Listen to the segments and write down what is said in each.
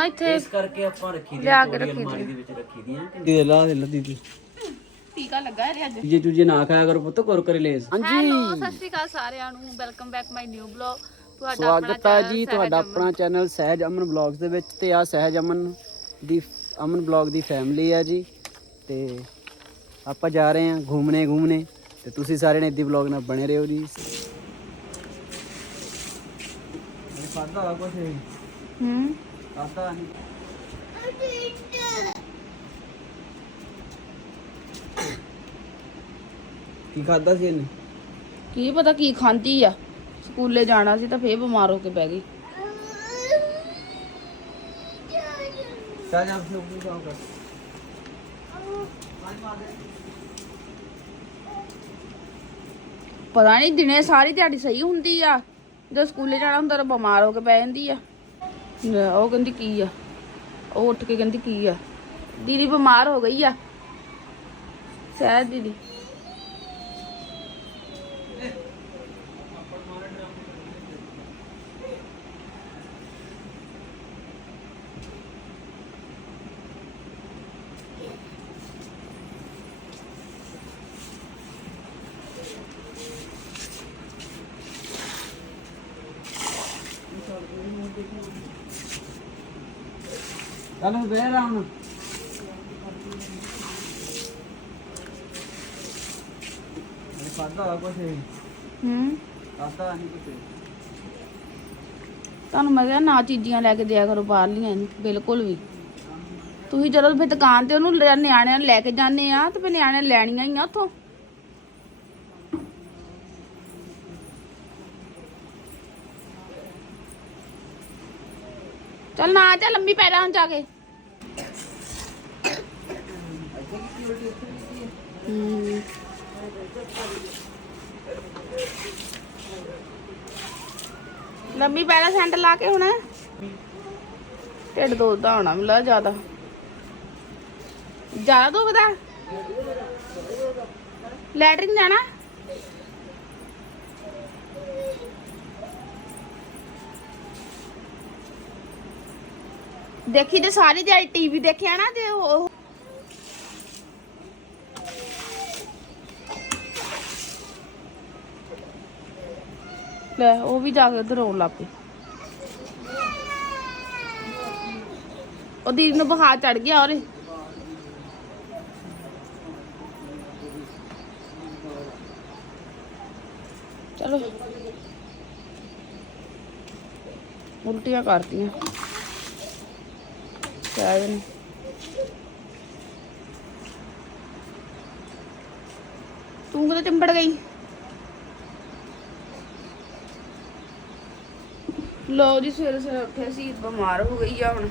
ਨਾ ਇੱਥੇ ਇਸ ਕਰਕੇ ਆਪਾਂ ਰੱਖੀ ਦੀ ਲਿਆ ਕੇ ਰੱਖੀ ਅਲਮਾਰੀ ਦੇ ਵਿੱਚ ਰੱਖੀ ਦੀਆਂ। ਦੇ ਲਾ ਦੇ ਲਾ ਦੀਦੀ ਟੀਕਾ ਲੱਗਾ ਹੈ ਅੱਜ। ਜੇ ਤੁਝੇ ਨਾ ਖਾਇਆ ਕਰੋ ਪੁੱਤ ਕੁਰਕਰੇ ਲੇਸ। ਹੈਲੋ ਸਤਿ ਸ਼੍ਰੀ ਅਕਾਲ ਸਾਰਿਆਂ ਨੂੰ। Welcome back my new blog ਤੁਹਾਡਾ ਆਪਣਾ ਸਵਾਗਤ ਹੈ ਜੀ ਤੁਹਾਡਾ ਆਪਣਾ ਚੈਨਲ ਸਹਿਜ ਅਮਨ ਬਲੌਗਸ ਦੇ ਵਿੱਚ ਤੇ ਆ ਸਹਿਜ ਅਮਨ ਦੀ ਅਮਨ ਬਲੌਗ ਦੀ ਫੈਮਿਲੀ ਹੈ ਜੀ। ਤੇ ਆਪਾਂ ਜਾ ਰਹੇ ਹਾਂ ਘੁੰਮਣੇ ਘੁੰਮਣੇ। ਤੇ ਤੁਸੀਂ ਸਾਰੇ ਨੇ ਇੱਦੀ ਬਲੌਗ ਨਾਲ ਬਣੇ ਰਹੋ ਜੀ। ਖਾਦਾ ਕੁਛ? ਹੂੰ। ਨਹੀਂ ਕੀ ਖਾਦਾ ਸੀ ਇਹਨੇ? ਕੀ ਪਤਾ ਕੀ ਖਾਂਦੀ ਆ। ਸਕੂਲੇ ਜਾਣਾ ਸੀ ਤਾਂ ਫੇਰ ਬਿਮਾਰ ਹੋ ਕੇ ਬਹਿ ਗਈ। ਚੱਲ ਜਾ ਫਿਰ ਉੱਪਰ ਜਾਓ ਕਰ ਪਤਾ ਨਹੀਂ ਦਿਨੇ ਸਾਰੀ ਦਿਹਾੜੀ ਸਹੀ ਹੁੰਦੀ ਆ। ਜਦੋਂ ਸਕੂਲੇ ਜਾਣਾ ਹੁੰਦਾ ਤਾਂ ਬਿਮਾਰ ਹੋ ਕੇ ਪੈ ਜਾਂਦੀ ਆ। ਉਹ ਕਹਿੰਦੀ ਕੀ ਆ? ਉਹ ਉੱਠ ਕੇ ਕਹਿੰਦੀ ਕੀ ਆ? ਦੀਦੀ ਬਿਮਾਰ ਹੋ ਗਈ ਆ। ਸਹਿਜ ਦੀਦੀ। ਚੱਲ ਹੁਣ ਬਹਿ ਰਾ ਹੁਣ ਇਹ ਖਾਦਾ ਕੁਛ? ਹੂੰ। ਖਾਦਾ ਨਹੀਂ ਕੁਛ? ਤੁਹਾਨੂੰ ਮੈਂ ਕਿਹਾ ਨਾ ਚੀਜ਼ੀਆਂ ਲੈ ਕੇ ਦਿਆ ਕਰੋ ਬਾਹਰਲੀਆਂ ਬਿਲਕੁਲ ਵੀ। ਤੁਸੀਂ ਜਦੋਂ ਫਿਰ ਦੁਕਾਨ ਤੇ ਉਹਨੂੰ ਲੈ- ਨਿਆਣਿਆਂ ਨੂੰ ਲੈ ਕੇ ਜਾਂਦੇ ਆ ਤੇ ਫਿਰ ਨਿਆਣਿਆਂ ਨੇ ਲੈਣੀਆਂ ਹੀ ਆ ਉੱਥੋਂ। ਚੱਲ ਨਾ ਚੱਲ ਲੰਮੀ ਪੈ ਜਾ ਹੁਣ ਜਾ ਕੇ। ਹੂੰ। ਲੰਮੀ ਪੈ ਜਾ ਸੈਂਟਰ ਲਾ ਕੇ ਹੁਣ। ਢਿੱਡ ਦੁਖਦਾ ਹੋਣਾ ਮੈਨੂੰ ਲੱਗਦਾ ਜ਼ਿਆਦਾ। ਜ਼ਿਆਦਾ ਦੁਖਦਾ? ਲੈਟਰਿਨ ਜਾਣਾ? ਦੇਖੀ ਤੇ ਸਾਰੀ ਦਿਹਾੜੀ ਟੀਵੀ ਦੇਖਿਆ ਨਾ ਤੇ ਉਹ ਲੈ, ਉਹ ਵੀ ਜਾ ਕੇ ਉਧਰ ਰੋਣ ਲੱਗ ਪਈ। ਉਹ ਦੀਦੀ ਨੂੰ ਬੁਖਾਰ ਚੜ ਗਿਆ ਔਰੇ ਚਲੋ। ਉਲਟੀਆਂ ਕਰਤੀਆਂ। ਸ਼ਾਇਦ ਤੂੰ ਕਿਤੇ ਚੰਬੜ ਗਈ ਲੋ ਜੀ ਸਵੇਰੇ ਸਵੇਰੇ ਉੱਠੇ ਸੀ ਬਿਮਾਰ ਹੋ ਗਈ ਆ ਹੁਣ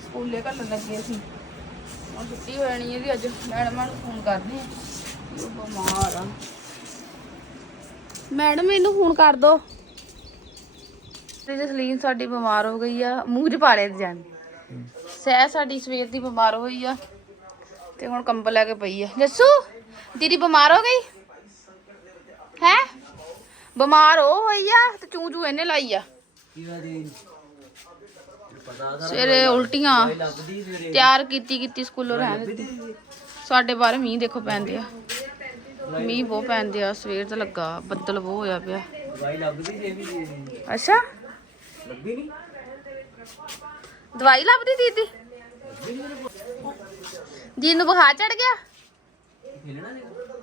ਸਕੂਲੇ ਘੱਲਣ ਲੱਗੇ ਸੀ ਹੁਣ ਛੁੱਟੀ ਹੋ ਜਾਣੀ ਇਹਦੀ ਅੱਜ ਮੈਡਮਾਂ ਨੂੰ ਫੋਨ ਕਰਦੇ ਆ ਬਿਮਾਰ ਆ ਮੈਡਮ ਇਹਨੂੰ ਫੋਨ ਕਰ ਦੋ ਤੇ ਜਸਲੀਨ ਸਾਡੀ ਬਿਮਾਰ ਹੋ ਗਈ ਆ ਮੂੰਹ 'ਚ ਪਾ ਲਿਆ ਜਾਨ ਸਹਿ ਸਾਡੀ ਸਵੇਰ ਦੀ ਬਿਮਾਰ ਹੋਈ ਆ। ਤੇ ਹੁਣ ਕੰਬਲ ਲੈ ਕੇ ਪਈ ਆ। ਜੱਸੂ ਦੀਦੀ ਬਿਮਾਰ ਹੋ ਗਈ? ਹੈ? ਬਿਮਾਰ ਹੋ ਹੋਈ ਆ ਤੇ ਚੂੰ ਚੂੰ ਇਹਨੇ ਲਾਈ ਆ। ਸਵੇਰੇ ਉਲਟੀਆਂ ਤਿਆਰ ਕੀਤੀ ਕੀਤੀ ਸਕੂਲੋਂ ਰਹਿਣ ਦਿੱਤੀ। ਸਾਡੇ ਬਾਹਰ ਮੀਂਹ ਦੇਖੋ ਪੈਂਦੇ ਆ ਮੀਂਹ ਬਹੁਤ ਪੈਂਦੇ ਆ ਸਵੇਰ ਤੋਂ ਲੱਗਾ ਬੱਦਲ ਬਹੁਤ ਹੋਇਆ ਪਿਆ। ਅੱਛਾ? ਲੱਭੀ ਨਹੀਂ ਦਵਾਈ ਲੱਭਦੀ ਦੀਦੀ? ਜੀ ਨੂੰ ਬੁਖਾਰ ਚੜ ਗਿਆ?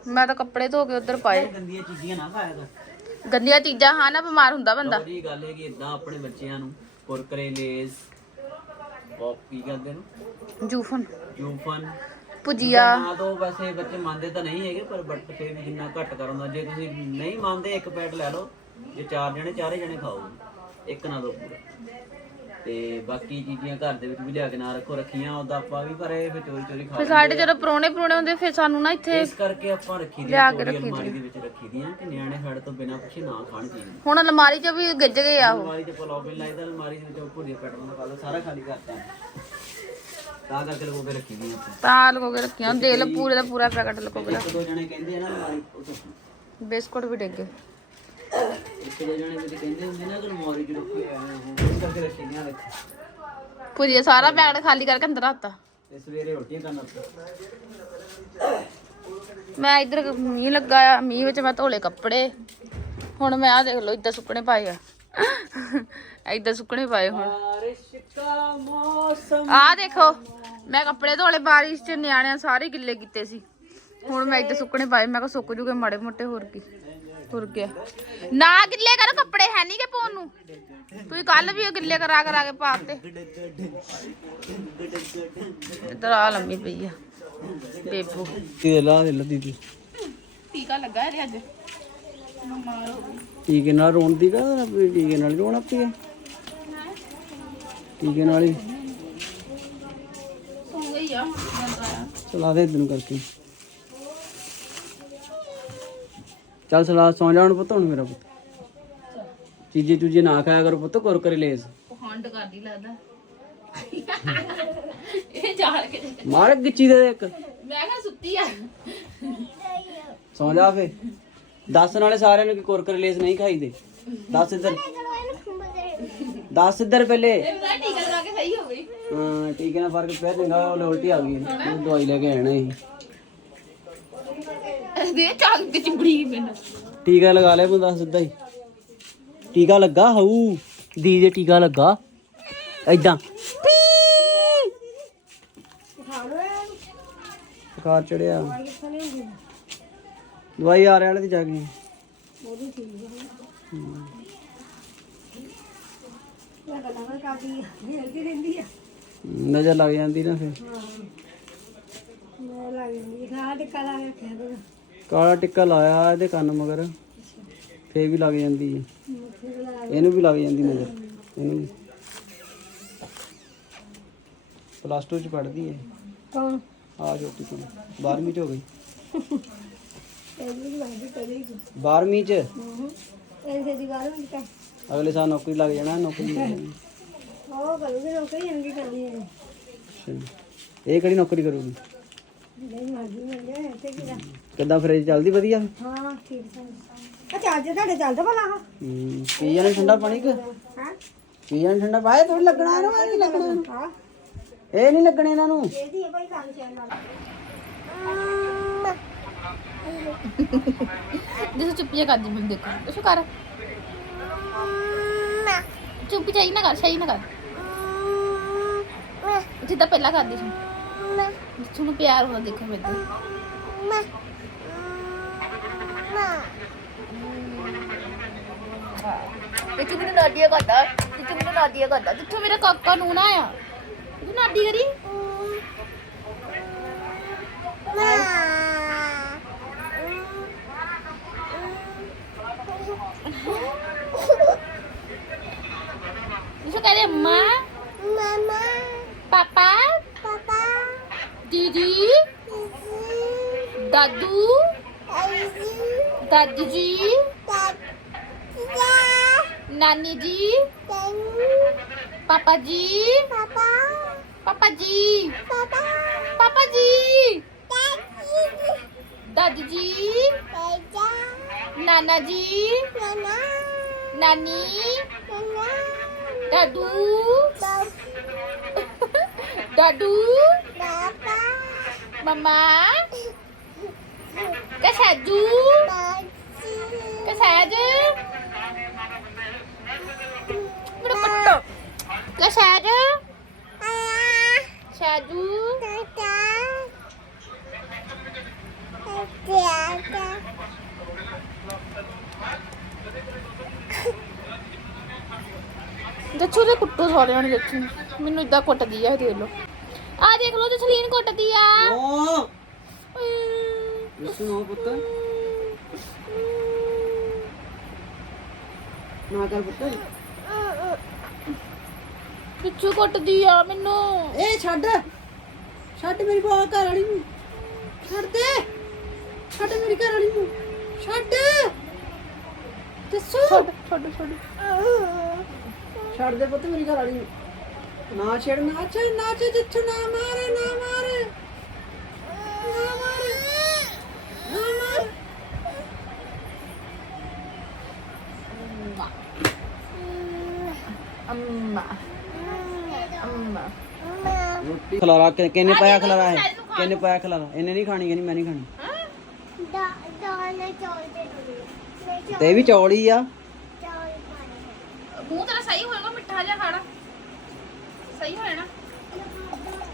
ਮੈਂ ਤਾਂ ਕੱਪੜੇ ਧੋ ਕੇ ਉੱਧਰ ਪਾਏ। ਗੰਦੀਆਂ ਚੀਜ਼ਾਂ ਨਾ ਖਾਇਆ ਕਰ। ਗੰਦੀਆਂ ਚੀਜ਼ਾਂ ਹਾਂ ਨਾ ਬਿਮਾਰ ਹੁੰਦਾ ਬੰਦਾ। ਜੀ ਗੱਲ ਹੈ ਕਿ ਇਦਾਂ ਆਪਣੇ ਬੱਚਿਆਂ ਨੂੰ ਕੁਰਕਰੇ ਲੇਸ ਪੌਪ ਕੀ ਕਰਦੇ ਨੇ? ਜੂਫਨ। ਜੂਫਨ। ਭੁਜੀਆ। ਨਾ ਤਾਂ ਵੈਸੇ ਬੱਚੇ ਮੰਨਦੇ ਤਾਂ ਨਹੀਂ ਹੈਗੇ ਪਰ ਬਟ ਫਿਰ ਵੀ ਜਿੰਨਾ ਘੱਟ ਕਰਨ ਦਾ ਜੇ ਤੁਸੀਂ ਨਹੀਂ ਮੰਨਦੇ ਇੱਕ ਪੈਟ ਲੈ ਲਓ ਜੇ ਚਾਰ ਜਣੇ ਚਾਰੇ ਜਣੇ ਖਾਓ ਇੱਕ ਨਾ ਦੋ ਪੂਰਾ ਤੇ ਬਾਕੀ ਚੀਜ਼ਾਂ ਘਰ ਦੇ ਵਿੱਚ ਵੀ ਲਿਆ ਕੇ ਨਾ ਰੱਖੋ ਰੱਖੀਆਂ ਉਹਦਾ ਆਪਾਂ ਵੀ ਪਰ ਇਹ ਫਿਰ ਚੋਰੀ ਚੋਰੀ ਖਾ ਫਿਰ ਸਾਡੇ ਜਦੋਂ ਪਰੋਣੇ ਪਰੋਣੇ ਹੁੰਦੇ ਫਿਰ ਸਾਨੂੰ ਨਾ ਇੱਥੇ ਇਸ ਕਰਕੇ ਆਪਾਂ ਰੱਖੀ ਦੀ ਲਿਆ ਕੇ ਥੋੜੀ ਰੱਖੀ ਅਲਮਾਰੀ ਦੇ ਵਿੱਚ ਰੱਖੀ ਦੀਆਂ ਕਿ ਨਿਆਣੇ ਸਾਡੇ ਤੋਂ ਬਿਨਾਂ ਪੁੱਛੇ ਨਾ ਖਾਣ ਚੀਜ਼ ਹੁਣ ਅਲਮਾਰੀ 'ਚ ਵੀ ਗਿੱਜ ਗਏ ਆ ਉਹ। ਅਲਮਾਰੀ ਤੇ ਪਲਾਓ ਵੀ ਲਾਈਦਾ ਅਲਮਾਰੀ ਦੇ ਵਿੱਚ ਭੁਰੀਆ ਪੈਟਰ ਨਾ ਪਾ ਸਾਰਾ ਖਾਲੀ ਕਰਤਾ। ਤਾਂ ਕਰਕੇ ਲਗੋ ਕੇ ਰੱਖੀ ਦੀਆਂ ਆਪਾਂ। ਤਾਂ ਲਗੋ ਕੇ ਰੱਖੀਆਂ ਦੇਖ ਲਓ ਪੂਰੇ ਦਾ ਪੂਰਾ ਪੈਕਟ ਲਗੋ ਕੇ ਇੱਕ ਦੋ ਜਣੇ ਕਹਿੰਦੇ ਆ ਨਾ ਅਲਮਾਰੀ ਉਹ ਤੋਂ ਬਿਸਕੁਟ ਵੀ ਡਿੱਗ ਇੱਕ ਦੋ ਜਣੇ ਵੀ ਕਹਿੰਦੇ ਹੁੰਦੇ ਨਾ ਕਿ ਅਲਮਾਰੀ ਚ ਰੱਖੀ। ਆ ਉਹ ਇਸ ਕਰਕੇ ਰੱਖੀ ਦੀਆਂ ਵਿੱਚ ਪੁਰੀਆ ਸਾਰਾ ਬੈਗ ਖਾਲੀ ਕਰਕੇ ਅੰਦਰ ਰੱਖਤਾ। ਤੇ ਸਵੇਰੇ ਰੋਟੀਆਂ ਕਰਨਾ ਮੈਂ ਇੱਧਰ ਮੀਂਹ ਲੱਗਾ ਆ ਮੀਂਹ ਵਿੱਚ ਮੈਂ ਧੋਲੇ ਕੱਪੜੇ। ਹੁਣ ਮੈਂ ਆ ਦੇਖ ਲਓ ਇੱਦਾਂ ਸੁੱਕਣੇ ਪਾਏ ਆ। ਇੱਦਾਂ ਸੁੱਕਣੇ ਪਾਏ ਹੁਣ। ਆ ਦੇਖੋ ਮੈਂ ਕੱਪੜੇ ਧੋਲੇ ਬਾਰਿਸ਼ ਚ ਨਿਆਣਿਆਂ ਸਾਰੇ ਗਿੱਲੇ ਕੀਤੇ ਸੀ। ਹੁਣ ਮੈਂ ਇੱਥੇ ਸੁੱਕਣੇ ਪਾਏ ਮੈਂ ਕਿਹਾ ਸੁੱਕ ਜੂਗੇ ਮਾੜੇ ਮੋਟੇ ਹੋਰ ਕੀ। ਹੋਰ ਗਿਆ। ਨਾ ਗਿੱਲੇ ਕਰ ਕੱਪੜੇ ਹੈ ਨਹੀਂ ਕਿ ਪਾਉਣ ਨੂੰ। ਤੁਸੀਂ ਕੱਲ ਵੀ ਉਹ ਗਿੱਲੇ ਕਰਾ ਕਰਾ ਕੇ ਪਾਤੇ ਇੱਧਰ ਆ ਲੰਮੀ ਪਈ ਆ। ਬੇਬੂ। ਤੇ ਲਾ ਦੇ ਲੱਦੀ ਟੀਕਾ ਲੱਗਾ ਇਹਦੇ ਅੱਜ। ਟੀਕੇ ਨਾਲ ਰੋਣ ਦੀ ਕਾ ਟੀਕੇ ਨਾਲ ਰੋਣਾ ਪਈ ਟੀਕੇ ਨਾਲ ਹੀ। ਸੌ ਗਈ ਆ। ਚਲਾ ਦੇ ਦਿਨ ਕਰਕੇ। ਚੱਲ ਸਲਾ ਸੌ ਜਾਣ ਪੁੱਤ ਹੁਣ ਮੇਰਾ ਪੁੱਤ। ਚੀਜ਼ੇ ਚੂਜੇ ਨਾ ਖਾਇਆ ਕਰੋ ਪੁੱਤ ਕੁਰ ਕਰੇ ਲੇਸ। ਹੰਡ ਕਰਦੀ ਲੱਗਦਾ। ਇਹ ਜਾਲ ਕੇ। ਮਾਰ ਗਿੱਚੀ ਦੇ ਇੱਕ। ਮੈਂ ਕਿਹਾ ਸੁੱਤੀ ਆ। ਸੌ ਜਾ ਫੇ। ਦੱਸ ਨਾਲੇ ਸਾਰਿਆਂ ਨੂੰ ਕਿ ਕੁਰਕਰੇ ਲੇਸ ਨਹੀਂ ਖਾਈਦੇ। ਦੱਸ ਇੱਧਰ। ਦੱਸ ਇੱਧਰ ਪਹਿਲੇ। ਇਹ ਤਾਂ ਟੀਕਾ ਲਗਾ ਕੇ ਸਹੀ ਹੋ ਗਈ ਹਾਂ ਨਾਲ ਫ਼ਰਕ ਪਿਆ ਚੰਗਾ ਉਹ ਉਲਟੀ ਆ ਗਈ। ਦਵਾਈ ਲੈ ਕੇ ਆਣਾ ਸੀ। ਦੇ ਚਾਕ ਤੇ ਚਿੰਬੜੀ ਮੈਨੂੰ। ਟੀਕਾ ਲਗਾ ਲਿਆ ਬੰਦਾ ਸਿੱਧਾ ਹੀ। ਟੀਕਾ ਲੱਗਾ ਹਊ। ਦੀ ਦੇ ਟੀਕਾ ਲੱਗਾ। ਐਦਾਂ ਬੁਖਾਰ ਚੜਿਆ। ਦਵਾਈ ਆ ਰਿਹਾ ਵਾਲੇ ਦੀ ਜਾ ਕੇ ਨਜ਼ਰ ਲੱਗ ਜਾਂਦੀ ਨਾ ਫਿਰ। ਕਾਲਾ ਟਿੱਕਾ ਲਾਇਆ ਇਹਦੇ ਕੰਨ ਮਗਰ ਫੇਰ ਵੀ ਲੱਗ ਜਾਂਦੀ ਹੈ। ਇਹਨੂੰ ਵੀ ਲੱਗ ਜਾਂਦੀ ਨਜ਼ਰ ਇਹਨੂੰ ਵੀ। ਪਲੱਸ 2 ਚ ਪੜ੍ਹਦੀ ਹੈ। ਕੌਣ? ਆ ਛੋਟੀ ਤੋਂ 12ਵੀਂ ਚ ਹੋ ਗਈ। 12ਵੀਂ ਚ? ਐਸੇ ਦੀ ਗੱਲ ਨਹੀਂ ਕਰ ਅਗਲੇ ਸਾਲ ਨੌਕਰੀ ਲੱਗ ਜਾਣਾ ਨੌਕਰੀ। ਉਹ ਕਰੂਗੀ ਨੌਕਰੀ ਕਰਨੀ ਹੈ। ਇਹ ਕਿਹੜੀ ਨੌਕਰੀ ਕਰੂਗੀ? ਨਹੀਂ ਮਰਜ਼ੀ ਮਿਲ ਜਾਏ ਤੇ ਕੀ ਕਿੱਦਾਂ ਫਰੇਜ ਚੱਲਦੀ ਵਧੀਆ? ਹਾਂ ਠੀਕ ਸਨ ਆ ਚੱਲ ਜੇ ਤੁਹਾਡੇ ਚੱਲਦਾ ਭਲਾ ਆਹ? ਹੂੰ ਪੀ ਜਾਣਾ ਠੰਡਾ ਪਾਣੀ ਕਿ? ਹਾਂ? ਪੀ ਜਾਣਾ ਠੰਡਾ ਪਾਏ ਥੋੜੀ ਲੱਗਣਾ ਇਹਨੂੰ ਇਹ ਨਹੀਂ ਲੱਗਣਾ। ਇਹਨੂੰ। ਹਾਂ। ਇਹ ਨਹੀਂ ਲੱਗਣੇ ਇਹਨਾਂ ਨੂੰ। ਇਹਦੀ ਹੈ। ਭਾਈ ਕੰਮ ਸ਼ੇਰ ਨਾਲ ਦੇਖੋ। ਦੱਸੋ ਕਰ। ਚੁੱਪ ਚਾਹੀ ਨਾ ਕਰ ਸਹੀ ਨਾ ਕਰ। ਜਿੱਦਾਂ ਪਹਿਲਾਂ ਕਰਦੀ ਸੀ। ਤੁਹਾਨੂੰ ਪਿਆਰ ਹੋਣਾ ਦੇਖੋ ਮੇਰੇ ਤੇ ਇਹ ਤੂੰ। ਮੈਨੂੰ ਨਾਡੀਆ ਕਰਦਾ ਇਹ ਮੈਨੂੰ ਨਾਡੀਆ ਕਰਦਾ ਜਿੱਥੋਂ ਮੇਰਾ ਕਾਕਾ ਨੂੰ ਨਾ ਆ ਤੂੰ ਨਾਡੀ ਕਰੀ ਜਿਸ ਕਹੇ ਮਾਂ ਮਮਾ ਪਾਪਾ ਪਾਪਾ ਦੀਦੀ ਦਾਦੂ ਆਈਜੀ ਦਾਦੀ ਜੀ ਤਾਤਾ ਨਾਨੀ ਜੀ ਤੈਨੂੰ ਪਾਪਾ ਜੀ ਪਾਪਾ ਪਾਪਾ ਜੀ ਪਾਪਾ ਪਾਪਾ ਜੀ ਤਾਤੀ ਦਾਦੀ ਜੀ ਤੇਜਾ ਨਾਨਾ ਜੀ ਨਨਾ ਨਾਨੀ ਨਨਾ ਦਾਦੂ ਬਾਬਾ ਦਾਦੂ ਬਾਬਾ ਮਮਾ ਕਸਾਜੂ ਬਾਜੀ ਕਸਾਜ ਮੇਰਾ ਕੁੱਤਾ ਕਸਾਜ ਆ ਸਾਜੂ ਤਾਤਾ ਤਾਤਾ ਜੱਛੂ ਦੇ ਕੁੱਟੋ ਸਾਰਿਆਂ ਨੇ ਨੇ। ਮੈਨੂੰ ਇਦਾਂ ਕੁੱਟਦੀ ਆ ਦੇਖ ਲਓ। ਆ ਦੇਖ ਲਓ ਜਸਲੀਨ ਕੁੱਟਦੀ ਆ। ਓ ਅਮ, ਸੁਣੋ ਪੁੱਤ। ਨਾ ਕਰ ਪੁੱਤ। ਪਿੱਛੂ ਕੁੱਟਦੀ ਆ ਮੈਨੂੰ। ਇਹ ਛੱਡ। ਛੱਡ ਮੇਰੀ ਬਾਹ ਘਰ ਵਾਲੀ ਨੂੰ। ਛੱਡ ਦੇ। ਛੱਡ ਮੇਰੀ ਘਰ ਵਾਲੀ ਨੂੰ। ਛੱਡ। ਦੱਸੋ। ਛੱਡ ਛੱਡ ਛੱਡ। ਛੱਡ ਦੇ ਪੁੱਤ ਮੇਰੀ ਘਰ ਵਾਲੀ ਨੂੰ। ਨਾ ਛੇੜ ਨਾ ਛੇੜ ਨਾ ਛੇੜ ਜਿੱਥੋਂ ਨਾ ਮਾਰੇ ਨਾ ਮਾਰੇ। ਨਾ ਮਾਰੇ। ਨਾ ਮਾਰ। ਅੰਮਾ ਅੰਮਾ। ਰੋਟੀ ਖਲਾਰਾ ਕਿ- ਕਿੰਨੇ ਪਾਇਆ ਖਲਾਰਾ ਹੈ ਕਿੰਨੇ ਪਾਇਆ ਖਲਾਰਾ? ਇਹਨੇ ਨਹੀਂ ਖਾਣੀ ਕਹਿੰਦੀ ਮੈਂ ਨਹੀਂ ਖਾਣੀ। ਤੇ ਇਹ ਵੀ ਚੌਲ ਹੀ ਆ। ਮੂੰਹ ਤੇਰਾ ਸਹੀ ਹੋਏਗਾ ਮਿੱਠਾ ਜਿਹਾ ਖਾਣਾ। ਸਹੀ ਹੋਇਆ ਨਾ?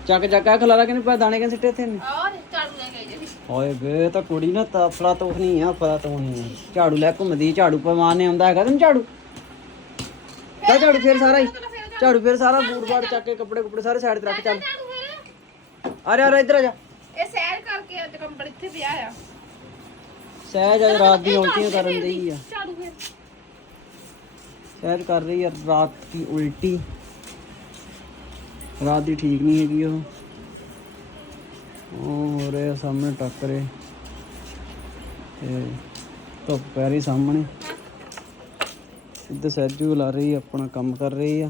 ਚੱਕ ਚੱਕ ਆ ਖਲਾਰਾ ਕਿੰਨੇ ਪਾਇਆ? ਦਾਣੇ ਕਿੰਨੇ ਸਿੱਟੇ ਇੱਥੇ ਨੇ ਔਰ ਝਾੜੂ ਲੈ ਕੇ ਆਈ ਜੀ ਓਏ ਵੇ ਤਾਂ ਕੁੜੀ ਨਾ ਤਫਲਾ ਤੋਖਣੀ ਆ ਫਲਾ ਤੋਖਣੀ ਆ। ਝਾੜੂ ਲੈ ਘੁੰਮਦੀ ਝਾੜੂ ਪਵਾਨੇ ਆਉਂਦਾ ਹੈਗਾ ਤੈਨੂੰ ਝਾੜੂ? ਚੱਲ ਝਾੜੂ ਫੇਰ ਸਾਰਾ ਹੀ। ਝਾੜੂ ਫੇਰ ਸਾਰਾ ਬੂਟ ਬਾੜ ਚੱਕ ਕੇ ਕੱਪੜੇ ਕੁਪੜੇ ਸਾਰੇ ਸਾਈਡ ਤੇ ਰੱਖ ਚੱਲ। ਆ ਜਾ ਇੱਧਰ ਆ ਜਾ। ਇਹ ਸੈਰ ਕਰਕੇ ਅੱਜ ਕੰਬਲ ਇੱਥੇ ਪਿਆ ਆ। ਸਹਿਜ ਅੱਜ ਰਾਤ ਦੀ ਉਲਟੀਆਂ ਕਰਨ ਦੀ ਆ। ਝਾੜੂ ਫੇਰ। ਸਹਿਜ ਕਰ ਰਹੀ ਆ ਰਾਤ ਦੀ ਉਲਟੀ। ਰਾਤ ਦੀ ਠੀਕ ਨਹੀਂ ਹੈਗੀ ਉਹ। ਉਹ ਹੋ ਰਿਹਾ ਸਾਹਮਣੇ ਟੱਕਰੇ ਤੇ ਧੁੱਪ ਪੈ ਰਹੀ ਸਾਹਮਣੇ। ਇੱਧਰ ਸਹਿਜੂ ਲਾ ਰਹੀ ਆਪਣਾ ਕੰਮ ਕਰ ਰਹੀ ਆ।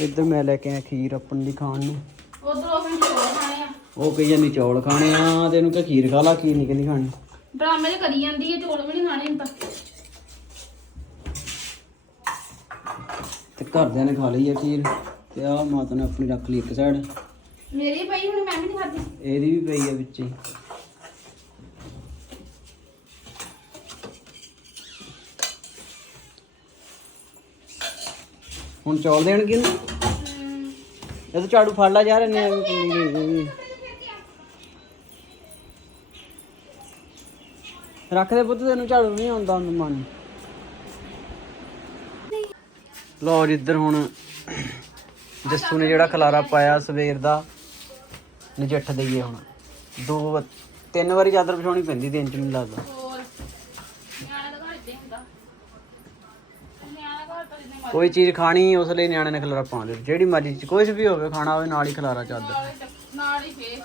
ਇੱਧਰ ਮੈਂ ਲੈ ਕੇ ਆਇਆ ਖੀਰ ਆਪਣ ਲਈ ਖਾਣ ਨੂੰ। ਉਧਰ ਉਹ ਚੋਲ ਖਾਣੇ ਆ। ਉਹ ਕਹੀ ਜਾਂਦੀ ਚੌਲ ਖਾਣੇ ਆ ਤੇ ਇਹਨੂੰ ਕਹ ਖੀਰ ਖਾ ਲਾ ਖੀਰ ਨਹੀਂ ਕਹਿੰਦੀ ਖਾਣੀ। ਡਰਾਮੇ ਤੇ ਕਰੀ ਜਾਂਦੀ ਹੈ ਚੋਲ ਵੀ ਨਹੀਂ ਖਾਣੇ ਹੁਣ ਤਾਂ। ਤੇ ਘਰਦਿਆਂ ਨੇ ਖਾ ਲਈ ਆ ਖੀਰ ਤੇ ਆ ਮਾਤਾ ਨੇ ਆਪਣੀ ਰੱਖ ਲਈ ਇੱਕ ਸਾਈਡ। ਮੇਰੀ ਪਈ ਹੁਣ ਮੈਂ ਵੀ ਨਹੀਂ ਖਾਦੀ ਇਹਦੀ ਵੀ ਪਈ ਆ ਵਿੱਚ। ਹੁਣ ਚੌਲ ਦੇਣਗੇ ਨਾ? ਇਹ ਤਾਂ ਝਾੜੂ ਫੜ ਲਾ ਯਾਰ ਇਹਨੇ ਐਵੇਂ ਕਿੰਨੀ ਦੇ ਦੇ। ਰੱਖ ਦੇ ਪੁੱਤ ਤੈਨੂੰ ਝਾੜੂ ਨਹੀਂ ਆਉਂਦਾ ਹੁੰਦਾ ਮਨ। ਲੋ ਜਿੱਧਰ ਹੁਣ ਜੱਸੂ ਨੇ ਜਿਹੜਾ ਖਲਾਰਾ ਪਾਇਆ ਸਵੇਰ ਦਾ ਨਜਿੱਠ ਦਈਏ ਹੁਣ। ਦੋ ਤਿੰਨ ਵਾਰੀ ਚਾਦਰ ਵਿਛਾਉਣੀ ਪੈਂਦੀ ਦਿਨ ਚ ਮੈਨੂੰ ਲੱਗਦਾ। ਕੋਈ ਚੀਜ਼ ਖਾਣੀ ਉਸ ਲਈ ਨਿਆਣੇ ਨੇ ਖਲਾਰਾ ਪਾ ਦੇ ਜਿਹੜੀ ਮਰਜ਼ੀ ਚ ਕੁਝ ਵੀ ਹੋਵੇ ਖਾਣਾ ਹੋਵੇ ਨਾਲ ਹੀ ਖਲਾਰਾ ਚਾਦਰ ਨਾਲ ਹੀ ਫੇਰ।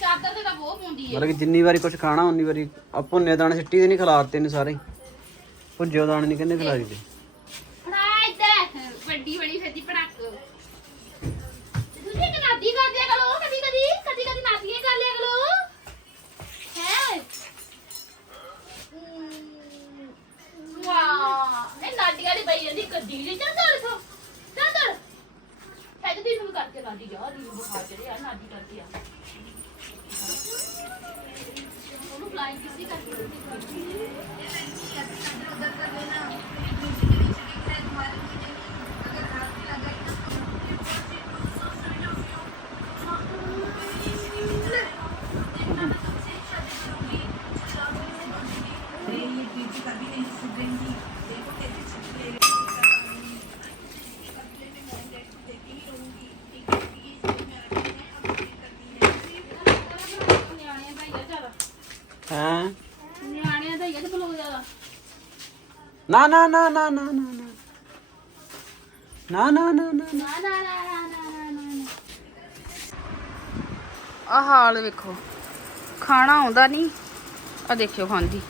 ਚਾਦਰ ਤੇ ਤਾਂ ਬਹੁਤ ਹੁੰਦੀ ਹੈ। ਮਤਲਬ ਕਿ ਜਿੰਨੀ ਵਾਰੀ ਕੁਝ ਖਾਣਾ ਉਨੀ ਵਾਰੀ ਆ ਭੁੰਨੇ ਦਾਣੇ ਸਿੱਟੀ ਦੇ ਨਹੀਂ ਖਲਾਰਤੇ ਨੇ ਸਾਰੇ। ਭੁੱਜੇ ਦਾਣੇ ਨਹੀਂ ਕਹਿੰਦੇ ਖਲਾਰੀ ਦੇ। ਫੜਾ ਇੱਧਰ। ਵੱਡੀ ਬੜੀ ਫੇਤੀ ਪੜਾਕ ਤੁਸੀਂ ਕਿ ਨਾਦੀ ਕਰ। ਇਹ ਨਾਦੀਆਂ ਦੀ ਪਈ ਚੱਲ ਚੱਲ ਇੱਥੋਂ, ਚੱਲ ਚੱਲ। ਫੈਜ ਦੀ ਨੂੰ ਕਰਕੇ ਨਾਦੀ ਜਾ ਦੀ ਬੁਖਾਰ ਚੜਿਆ ਨਾਦੀ ਕਰਕੇ ਆ। ਉਹਨੂੰ ਫਲਾਈਂਗ ਕਿਸੇ ਕਰਕੇ ਨਿਆਣਿਆਂ ਦਾ ਹੀ ਆ ਜ਼ਿਆਦਾ ਹੈ ਨਿਆਣਿਆਂ ਦਾ ਹੀ ਆ ਤੇ ਬਲੋਗ ਜ਼ਿਆਦਾ ਨਾ ਨਾ ਨਾ ਨਾ ਨਾ ਨਾ ਨਾ ਨਾ ਨਾ ਨਾ ਨਾ ਨਾ ਨਾ ਨਾ ਨਾ ਨਾ ਆ ਹਾਲ ਵੇਖੋ ਖਾਣਾ ਆਉਂਦਾ ਨਹੀਂ ਆ ਦੇਖਿਓ ਖਾਂਦੀ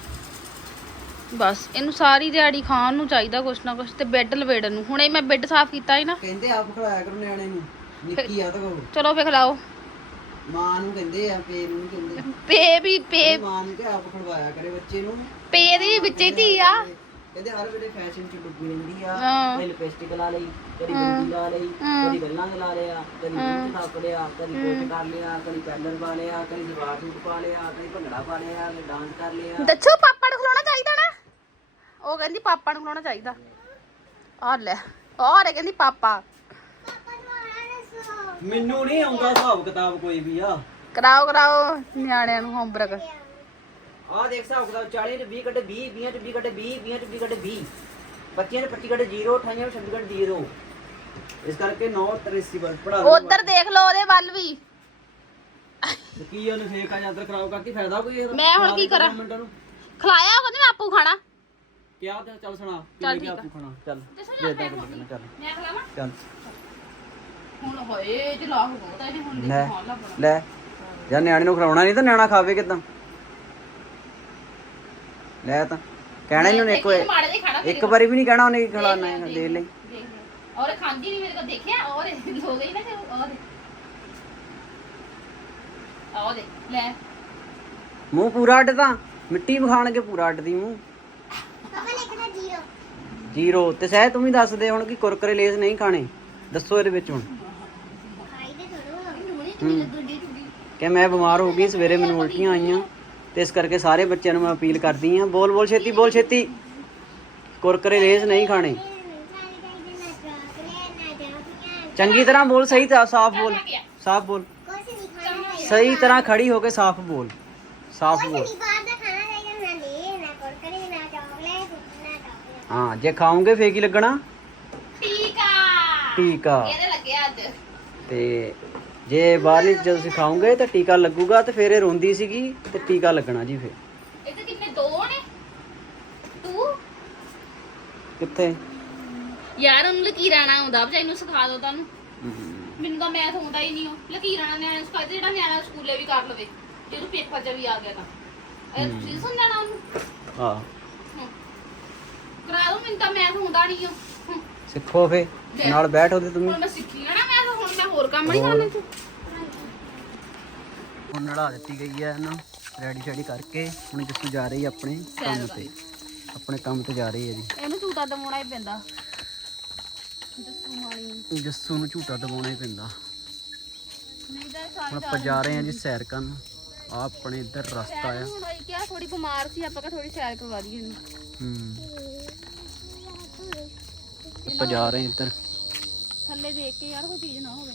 ਬਸ ਇਹਨੂੰ ਸਾਰੀ ਦਿਹਾੜੀ ਖਾਣ ਨੂੰ ਚਾਹੀਦਾ ਕੁਛ ਨਾ ਕੁਛ ਤੇ ਬੈੱਡ ਲਵੇੜਨ ਨੂੰ ਹੁਣੇ ਮੈਂ ਬੈੱਡ ਸਾਫ਼ ਕੀਤਾ ਸੀ ਨਾ ਕਹਿੰਦੇ ਆਪ ਖਵਾਇਆ ਕਰੋ ਨਿਆਣੇ ਨੂੰ ਨਿੱਕੀ ਆ ਤਾਂ ਕਹੋ ਚਲੋ ਫੇ ਖਿਲਾਓ ਮਾਂ ਨੂੰ ਕਹਿੰਦੇ ਆ ਪੇ ਨੂੰ ਕਹਿੰਦੇ ਪੇ ਵੀ ਪੇ ਮਾਂ ਨੂੰ ਕਿ ਆਪ ਖੜਵਾਇਆ ਕਰੇ ਬੱਚੇ ਨੂੰ ਪੇ ਦੀ ਵਿੱਚ ਹੀ ਧੀ ਆ ਕਹਿੰਦੇ ਹਰ ਵੇਲੇ ਫੈਸ਼ਨ ਚ ਡੁੱਬੀ ਰਹਿੰਦੀ ਆ ਹਾਂ। ਕਦੀ ਲਿਪਸਟਿਕ ਲਾ ਲਈ ਕਦੀ ਬਿੰਦੀ ਲਾ ਲਈ। ਕਦੀ ਗੱਲਾਂ ਲਾ ਲਿਆ ਕਦੀ ਮੂੰਹ ਥਾਪ ਲਿਆ ਕਦੀ ਕੋਟ ਕਰ ਲਿਆ ਕਦੀ ਪੈਲਰ ਪਾ ਲਿਆ ਕਦੀ ਸਲਵਾਰ ਸੂਟ ਪਾ ਲਿਆ ਕਦੀ ਭੰਗੜਾ ਪਾ ਲਿਆ ਕਦੀ ਡਾਂਸ ਕਰ ਲਿਆ। ਦੱਸੋ ਪਾਪਾ ਨੂੰ ਖਿਲਾਉਣਾ ਚਾਹੀਦਾ ਨਾ? ਉਹ ਕਹਿੰਦੀ ਪਾਪਾ ਨੂੰ ਖਿਲਾਉਣਾ ਚਾਹੀਦਾ। ਆ ਲੈ ਔਰ ਕਹਿੰਦੀ ਪਾਪਾ। ਮੈਨੂੰ ਨਹੀਂ ਆਉਂਦਾ ਹਿਸਾਬ ਕਿਤਾਬ ਕੋਈ ਵੀ ਆ। ਕਰਾਓ ਕਰਾਓ ਨਿਆਣਿਆਂ ਨੂੰ ਹੋਮਵਰਕ ਆ ਦੇਖ ਹਿਸਾਬ ਕਿਤਾਬ 40 ਚ 20 ਕੱਢੇ 20 20 ਚ 20 ਕੱਢੇ 20 20 ਚ 20 ਕੱਢੇ 20 25 ਚ 25 ਕੱਢੇ 0 28 ਚ 26 ਕੱਢੇ 0 ਇਸ ਕਰਕੇ 9 83 ਬਸ ਪੜਾ ਉਧਰ ਦੇਖ ਲਓ ਉਹਦੇ ਵੱਲ ਵੀ। ਕੀ ਉਹਨੇ ਫੇਕ ਆ ਜਾਂਦਰ ਖਰਾਬ ਕਰਕੇ ਫਾਇਦਾ ਕੋਈ ਇਹਦਾ? ਮੈਂ ਹੁਣ ਕੀ ਕਰਾਂ? ਮਿੰਟਾਂ ਨੂੰ। ਖਲਾਇਆ ਉਹ ਕਹਿੰਦੀ ਮੈਂ ਆਪੂ ਖਾਣਾ। ਕਿਆ ਤੇ ਚੱਲ ਸੁਣਾ ਚੱਲ ਕਿਵੇਂ ਠੀਕ ਆ। ਆਪੂ ਖਾਣਾ? ਚੱਲ ਦੱਸੋ ਦੇ ਜਾ ਦੇ ਮੈਂ ਚੱਲ। ਮੈਂ ਖਲਾਵਾਂ? ਚੱਲ। ਹੁਣ ਹੋਏ ਜਲਾ ਹੋ ਬਹੁਤ ਇਹਨੇ ਹੁਣ ਲੈ ਲੈ। ਜਾਂ ਨਿਆਣੇ ਨੂੰ ਖਵਾਉਣਾ ਨਹੀਂ ਤਾਂ ਨਿਆਣਾ ਖਾਵੇ ਕਿਦਾਂ? ਲੈ ਤਾਂ। ਕਹਿਣਾ ਇਹਨੂੰ ਇੱਕ ਵਾਰੀ ਮਾੜੇ ਜਿਹੇ ਖਾਣਾ ਇੱਕ ਵਾਰੀ ਵੀ ਨਹੀਂ ਕਹਿਣਾ ਉਹਨੇ ਕੀ ਖਿਲਾਉਣਾ ਹੈ ਦੇ ਲੈ। ਔਰ ਖਾਂਦੀ ਨਹੀਂ ਮੇਰੇ ਕੋਲ ਦੇਖਿਆ ਔਰ ਹੋ ਗਈ ਨਾ ਕਿ ਔਰ। ਦੇ ਲੈ। ਮੂੰਹ ਪੂਰਾ ਅੱਡ ਤਾਂ ਮਿੱਟੀ ਵਿਖਾਣਗੇ ਪੂਰਾ ਅੱਡ ਦੀ ਮੂੰਹ। ਜੀਰੋ। ਤੇ ਸਹਿ ਤੂੰ ਵੀ ਦੱਸ ਦੇ ਹੁਣ ਕਿ ਕੁਰਕਰੇ ਲੇਸ ਨਹੀਂ ਖਾਣੇ। ਦੱਸੋ ਇਹਦੇ ਵਿੱਚ ਹੁਣ। ਕਿ ਮੈਂ ਬਿਮਾਰ ਹੋ ਗਈ ਸਵੇਰੇ ਮੈਨੂੰ ਉਲਟੀਆਂ ਆਈਆਂ। ਤੇ ਇਸ ਕਰਕੇ ਸਾਰੇ ਬੱਚਿਆਂ ਨੂੰ ਮੈਂ ਅਪੀਲ ਕਰਦੀ ਹਾਂ ਬੋਲ ਬੋਲ ਛੇਤੀ ਬੋਲ ਛੇਤੀ। ਕੁਰਕਰੇ ਰੇਸ ਨਹੀਂ ਖਾਣੇ। ਚੰਗੀ ਤਰ੍ਹਾਂ ਬੋਲ ਸਹੀ ਤਰ੍ਹਾਂ ਸਾਫ਼ ਬੋਲ ਸਾਫ਼ ਬੋਲ। ਸਹੀ ਤਰ੍ਹਾਂ ਖੜੀ ਹੋ ਕੇ ਸਾਫ਼ ਬੋਲ ਸਾਫ਼ ਬੋਲ। ਹਾਂ ਜੇ ਖਾਓਗੇ ਫੇਕ ਹੀ ਲੱਗਣਾ? ਠੀਕ ਆ। ਟੀਕਾ ਇਹਦੇ ਲੱਗਿਆ ਅੱਜ। ਤੇ ਜੇ ਬਾਹਰਲੀ ਜਦੋਂ ਤੁਸੀਂ ਖਾਓਗੇ ਤਾਂ ਟੀਕਾ ਲੱਗੂਗਾ ਤੇ ਫਿਰ ਇਹ ਰੋਂਦੀ ਸੀਗੀ ਤੇ ਟੀਕਾ ਲੱਗਣਾ ਜੀ ਫਿਰ। ਇਹ ਤੇ ਕਿੰਨੇ ਦੋ ਨੇ? ਤੂੰ? ਕਿੱਥੇ? ਯਾਰ ਉਹਨੂੰ ਲਕੀਰਾਣਾ ਆਉਂਦਾ ਬਚਾਈ ਨੂੰ ਸਿਖਾ ਦੋ ਤੁਹਾਨੂੰ। ਮੈਨੂੰ ਤਾਂ ਮੈਥ ਆਉਂਦਾ ਹੀ ਨਹੀਂ ਉਹ। ਲਕੀਰਾਣਾ ਨਿਆਣੇ ਨੂੰ ਸਿਖਾ ਦੇ ਜਿਹੜਾ ਨਿਆਣਾ ਸਕੂਲੇ ਵੀ ਕਰ ਲਵੇ। ਜਦੋਂ ਪੇਪਰ 'ਚ ਵੀ ਆ ਗਿਆ ਤਾਂ। ਇਹ ਤੁਸੀਂ ਸਮਝਾਣਾ ਉਹਨੂੰ? ਹਾਂ। ਹਮ। ਕਰਾ ਦੋ ਮੈਨੂੰ ਤਾਂ ਮੈਥ ਆਉਂਦਾ ਨਹੀਂ ਉਹ। ਸਿੱਖੋ ਫੇ ਨਾਲ ਬੈਠ ਉਹਦੇ ਤੁਸੀਂ। ਹੁਣ ਮੈਂ ਸਿੱਖੀ ਆ ਨਾ ਹੁਣ ਮੈਂ ਹੋਰ ਕੰਮ ਨਹੀਂ ਕਰਨੇ ਤੂੰ ਹੁਣ ਨੜਾ ਦਿੱਤੀ ਗਈ ਹੈ ਇਹਨੂੰ ਰੈਡੀ ਸ਼ੈਡੀ ਕਰਕੇ ਹੁਣ ਜੱਸੂ ਜਾ ਰਹੀ ਹੈ ਆਪਣੇ ਕੰਮ ਤੇ। ਆਪਣੇ ਕੰਮ ਤੇ ਜਾ ਰਹੀ ਹੈ ਇਹਨੂੰ ਝੂਟਾ ਦਵਾਉਣਾ ਹੀ ਪੈਂਦਾ। ਜੱਸੂ ਜੀ ਜੱਸੂ ਨੂੰ ਝੂਟਾ ਦਬਾਉਣਾ ਹੀ ਪੈਂਦਾ। ਨਹੀਂ ਤਾਂ ਹੁਣ ਆਪਾਂ ਜਾ ਰਹੇ ਹਾਂ ਜੀ ਸੈਰ ਕਰਨ। ਆ ਆਪਣੇ ਇੱਧਰ ਰਸਤਾ ਆ। ਹੁਣ ਇਹ ਕਿਹਾ ਥੋੜੀ ਬਿਮਾਰ ਸੀ ਆਪਾਂ ਕਾ ਥੋੜੀ ਸੈਰ ਕਰਵਾ ਦਈਏ ਇਹਨੂੰ। ਹੂੰ। ਆਪਾਂ ਜਾ ਰਹੇ ਹਾਂ ਇੱਧਰ। ਥੱਲੇ ਦੇਖ ਕੇ ਯਾਰ ਕੋਈ ਚੀਜ਼ ਨਾ ਹੋਵੇ।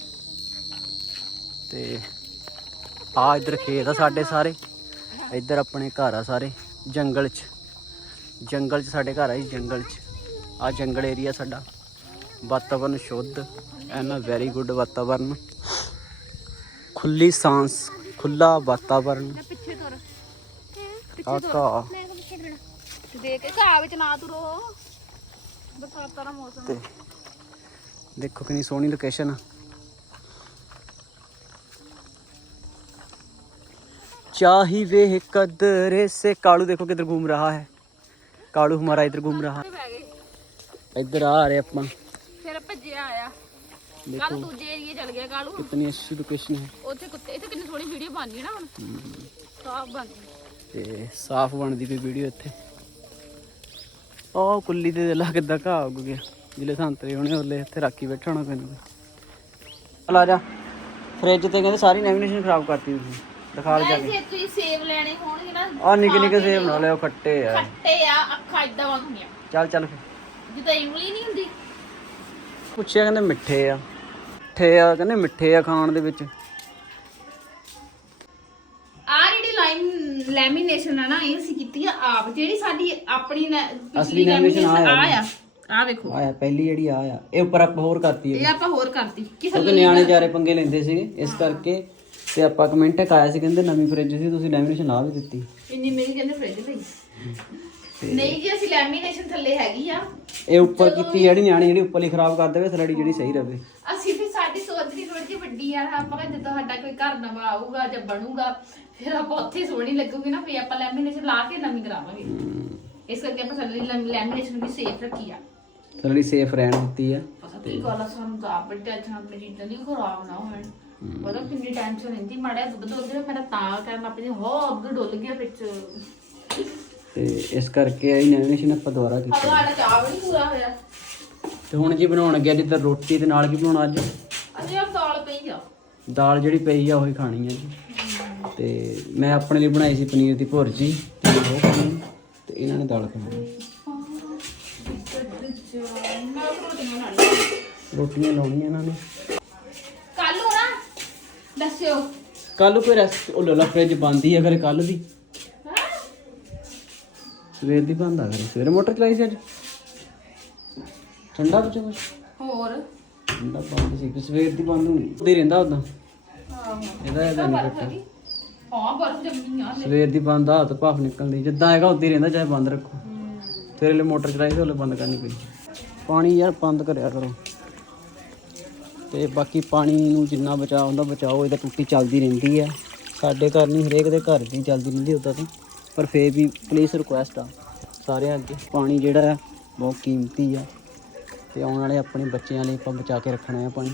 ਤੇ ਆ ਇੱਧਰ ਖੇਤ ਆ ਸਾਡੇ ਸਾਰੇ। ਇੱਧਰ ਆਪਣੇ ਘਰ ਆ ਸਾਰੇ ਜੰਗਲ 'ਚ। ਜੰਗਲ 'ਚ ਸਾਡੇ ਘਰ ਆ ਜੀ ਜੰਗਲ 'ਚ। ਆ ਜੰਗਲ ਏਰੀਆ ਸਾਡਾ। ਵਾਤਾਵਰਨ ਸ਼ੁੱਧ ਐਨਾ ਵੈਰੀ ਗੁੱਡ ਵਾਤਾਵਰਨ। ਖੁੱਲੀ ਸਾਂਸ ਖੁੱਲਾ ਵਾਤਾਵਰਨ। ਪਿੱਛੇ ਤੁਰ। ਦੇਖ ਕੇ ਘਾਹ ਵਿੱਚ ਨਾ ਤੁਰੋ। ਬਰਸਾਤਾਂ ਦਾ ਮੌਸਮ। ਦੇਖੋ ਕਿੰਨੀ ਸੋਹਣੀ ਲੋਕੇਸ਼ਨ ਆ। ਚਾਹੀ ਵੇ ਕਦਰ ਸੇ ਕਾਲੂ ਦੇਖੋ ਕਿਧਰ ਘੁੰਮ ਰਹਾ ਹੈ। ਕਾਲੂ ਹਮਾਰਾ ਇਧਰ ਘੁੰਮ ਰਹਾ। ਇਧਰ ਆ ਰਹੇ ਆਪਾਂ। ਫਿਰ ਭੱਜਿਆ ਆਇਆ। ਕੱਲ ਦੂਜੇ ਏਰੀਏ ਚਲ ਗਿਆ ਕਾਲੂ। ਕਿੰਨੀ ਅੱਛੀ ਲੋਕੇਸ਼ਨ ਹੈ। ਉੱਥੇ ਕੁੱਤੇ ਇੱਥੇ ਕਿੰਨੀ ਸੋਹਣੀ ਵੀਡੀਓ ਬਣਨੀ ਹੈ ਨਾ ਹੁਣ। ਸਾਫ਼ ਬਣਦੀ ਤੇ ਸਾਫ਼ ਬਣਦੀ ਕੋਈ ਵੀਡੀਓ ਇੱਥੇ। ਉਹ ਕੁੱਲੀ ਦੇ ਲੱਗ ਕਿੱਦਾਂ ਉੱਗ ਗਿਆ। ਜਿਲੇ ਸੰਤਰੇ ਹੋਣੇ ਉਹਲੇ ਇੱਥੇ ਰਾਖੀ ਬੈਠਾ ਹੋਣਾ ਪੈਣਾ ਚਲ ਆ ਜਾ। ਫ੍ਰਿਜ ਤੇ ਕਹਿੰਦੇ ਸਾਰੀ ਨੈਵੀਗੇਸ਼ਨ ਖਰਾਬ ਕਰਤੀ ਤੁਸੀਂ। ਦਿਖਾ ਲੈ ਜਾ ਕੇ। ਜੇ ਤੁਸੀਂ ਸੇਬ ਲੈਣੇ ਹੋਣਗੇ ਨਾ। ਆ ਨਿੱਕੇ ਨਿੱਕੇ ਸੇਬ ਨਾ ਲਿਓ ਖੱਟੇ ਆ। ਖੱਟੇ ਆ ਅੱਖਾਂ ਇਦਾਂ ਵਾਂਗੀਆਂ ਚੱਲ ਚੱਲ ਫਿਰ। ਜਿੱਦਾਂ ਇਮਲੀ ਨਹੀਂ ਹੁੰਦੀ। ਪੁੱਛਿਆ ਕਹਿੰਦੇ ਮਿੱਠੇ ਆ। ਮਿੱਠੇ ਆ ਕਹਿੰਦੇ ਮਿੱਠੇ ਆ ਖਾਣ ਦੇ ਵਿੱਚ। ਆ ਜਿਹੜੀ ਲਾਈਨ ਲੈਮੀਨੇਸ਼ਨ ਆ ਨਾ ਇਹ ਅਸੀਂ ਕੀਤੀ ਆ ਆਪ। ਜਿਹੜੀ ਸਾਡੀ ਆਪਣੀ ਨਾ- ਅਸਲੀ lamination lamination ਆ। ਆ ਆ। ਆ ਵੇਖੋ। ਆਇਆ ਪਹਿਲੀ ਜਿਹੜੀ ਆ ਆ। ਇਹ ਉੱਪਰ ਆਪਾਂ ਹੋਰ ਕਰਤੀ ਇਹ ਹੈ ਆਪਾਂ ਹੋਰ ਕਰਤੀ। ਕਿ ਕਿਉਂਕਿ ਨਿਆਣੇ ਜਾਰੇ ਪੰਗੇ ਲੈਂਦੇ ਸੀਗੇ ਇਸ ਕਰਕੇ। ਤੇ ਆਪਾਂ ਕਮੈਂਟ ਇੱਕ ਆਇਆ ਸੀ ਕਹਿੰਦੇ ਨਵੀਂ ਫ੍ਰਿਜ ਸੀ ਤੁਸੀਂ ਲੈਮੀਨੇਸ਼ਨ ਆ ਵੀ ਦਿੱਤੀ। ਇੰਨੀ ਮੇਰੀ ਕਹਿੰਦੇ ਫ੍ਰਿਜ ਲਈ। ਨਹੀਂ ਜੀ ਅਸੀਂ ਲੈਮੀਨੇਸ਼ਨ ਥੱਲੇ ਹੈਗੀ ਆ। ਇਹ ਉੱਪਰ ਕੀਤੀ ਜਿਹੜੀ ਨਿਆਣੀ ਜਿਹੜੀ ਉੱਪਰਲੀ ਖਰਾਬ ਕਰ ਦੇਵੇ ਥੱਲੜੀ ਜਿਹੜੀ ਸਹੀ ਰਵੇ। ਅਸੀਂ ਵੀ ਸਾਡੀ ਸੋਚ ਦੀ ਥੋੜੀ ਜਿਹੀ ਵੱਡੀ ਆ। ਆਪਾਂ ਕਹਿੰਦੇ ਜਦੋਂ ਸਾਡਾ ਕੋਈ ਘਰ ਨਵਾਂ ਆਊਗਾ ਜਾਂ ਬਣੂਗਾ ਫਿਰ ਆਪਾਂ ਉੱਥੇ ਸੋਹਣੀ ਲੱਗੂਗੀ ਨਾ ਫਿਰ ਆਪਾਂ ਲੈਮੀਨੇਸ਼ਨ ਲਾ ਕੇ ਨਵੀਂ ਕਰਾਵਾਂਗੇ। ਇਸ ਕਰਕੇ ਆਪਾਂ ਥੱਲੇ ਲੈਮੀਨੇਸ਼ਨ ਵੀ ਸੇਫ ਰੱਖੀ ਆ। ਥੱਲੜੀ ਸੇਫ ਰਹਿਣ ਦਿੱਤੀ ਆ। ਪਤਾ ਕੀ ਗੱਲ ਆ ਸਾਨੂੰ ਤਾਂ ਆਪ ਬੜੀ ਟੈਨਸ਼ਨ ਆਪਣੀ ਚੀਜ਼ਾਂ ਦੀ ਖਰਾਬ ਨਾ ਹੋਣ। ਪਤਾ ਕਿੰਨੀ ਟੈਨਸ਼ਨ ਰਹਿੰਦੀ ਮਾੜਾ ਜਿਹਾ ਦੁੱਧ ਡੋਲ ਗਿਆ ਮੇਰਾ ਤਾਂ ਕਰਨ ਆਪਣੀ ਹੋ ਦੁੱਧ ਡੁੱਲ ਗਿਆ ਵਿੱਚ। ਤੇ ਇਸ ਕਰਕੇ ਲੈਮੀਨੇਸ਼ਨ ਆਪਾਂ ਦੁਬਾਰਾ ਕੀਤੀ। ਹਵਾ ਸਾਡਾ ਚਾਹ ਵੀ ਨਹੀਂ ਪੂਰਾ ਹੋਇਆ। ਤੇ ਹੁਣ ਜੀ ਬਣਾਉਣ ਲੱਗਿਆ ਜਿੱਦਾਂ ਰੋਟੀ ਦੇ ਨਾਲ ਕੀ ਬਣਾਉਣਾ ਅੱਜ? ਅਜੇ ਆ ਦਾਲ ਪਈ ਆ। ਦਾਲ ਜਿਹੜੀ ਪਈ ਆ ਉਹੀ ਖਾਣੀ ਆ ਜੀ। ਤੇ ਮੈਂ ਆਪਣੇ ਲਈ ਬਣਾਈ ਸੀ ਪਨੀਰ ਦੀ ਭੁਰਜੀ ਤੇ ਉਹ ਖਾਣੀ ਤੇ ਇਹਨਾਂ ਨੇ ਦਾਲ ਖਾਣੀ ਮੈਂ ਤਾਂ ਰੋਟੀਆਂ ਨਾਲ ਰੋਟੀਆਂ ਲਾਉਣੀਆਂ ਇਹਨਾਂ ਨੇ। ਕੱਲ ਨੂੰ ਨਾ ਦੱਸਿਓ। ਕੱਲ ਕੋਈ ਰੈਸਟ ਉਹ ਲੋਲਾ ਫ੍ਰਿਜ ਬੰਦੀ ਆ ਫਿਰ ਕੱਲ ਦੀ। ਹਾਂ? ਸਵੇਰ ਦੀ ਬੰਦ ਆ ਕਰੇ ਸਵੇਰੇ ਮੋਟਰ ਚਲਾਈ ਸੀ ਅੱਜ? ਠੰਡਾ ਪੁੱਛੋ ਕੁਛ? ਹੋਰ? ਠੰਡਾ ਬੰਦ ਸੀ ਤੇ ਸਵੇਰ ਦੀ ਬੰਦ ਹੋਣੀ। ਉਹਦੇ ਰਹਿੰਦਾ ਉਦਾਂ ਆਹੋ। ਇਹਦਾ ਇਹਦਾ ਨਹੀਂ ਘਟਾ ਹਾਂ ਬਰਫ ਜੰਮੀ ਆ ਸਵੇਰ ਦੀ ਬੰਦ ਆ ਹੱਥ ਭਾਫ ਨਿਕਲਦੀ। ਜਿੱਦਾਂ ਹੈਗਾ ਉਦਾਂ ਹੀ ਰਹਿੰਦਾ ਚਾਹੇ ਬੰਦ ਰੱਖੋ। ਤੇਰੇ ਲਈ ਮੋਟਰ ਚਲਾਈ ਤੇ ਉਹਲੇ ਬੰਦ ਕਰਨੀ ਪਈ ਪਾਣੀ ਯਾਰ ਬੰਦ ਕਰਿਆ ਕਰੋ। ਤੇ ਬਾਕੀ ਪਾਣੀ ਨੂੰ ਜਿੰਨਾ ਬਚਾਅ ਹੁੰਦਾ ਬਚਾਓ ਇਹਦਾ ਟੁੱਟੀ ਚੱਲਦੀ ਰਹਿੰਦੀ ਹੈ ਸਾਡੇ ਘਰ ਨਹੀਂ, ਹਰੇਕ ਦੇ ਘਰ ਦੀ ਚੱਲਦੀ ਰਹਿੰਦੀ ਉਦਾਂ ਤਾਂ, ਪਰ ਫੇਰ ਵੀ ਪਲੀਜ਼ ਰਿਕੁਐਸਟ ਆ ਸਾਰਿਆਂ ਅੱਗੇ। ਪਾਣੀ ਜਿਹੜਾ ਆ, ਬਹੁਤ ਕੀਮਤੀ ਆ। ਤੇ ਆਉਣ ਵਾਲੇ ਆਪਣੇ ਬੱਚਿਆਂ ਲਈ ਆਪਾਂ ਬਚਾ ਕੇ ਰੱਖਣਾ ਆ ਪਾਣੀ।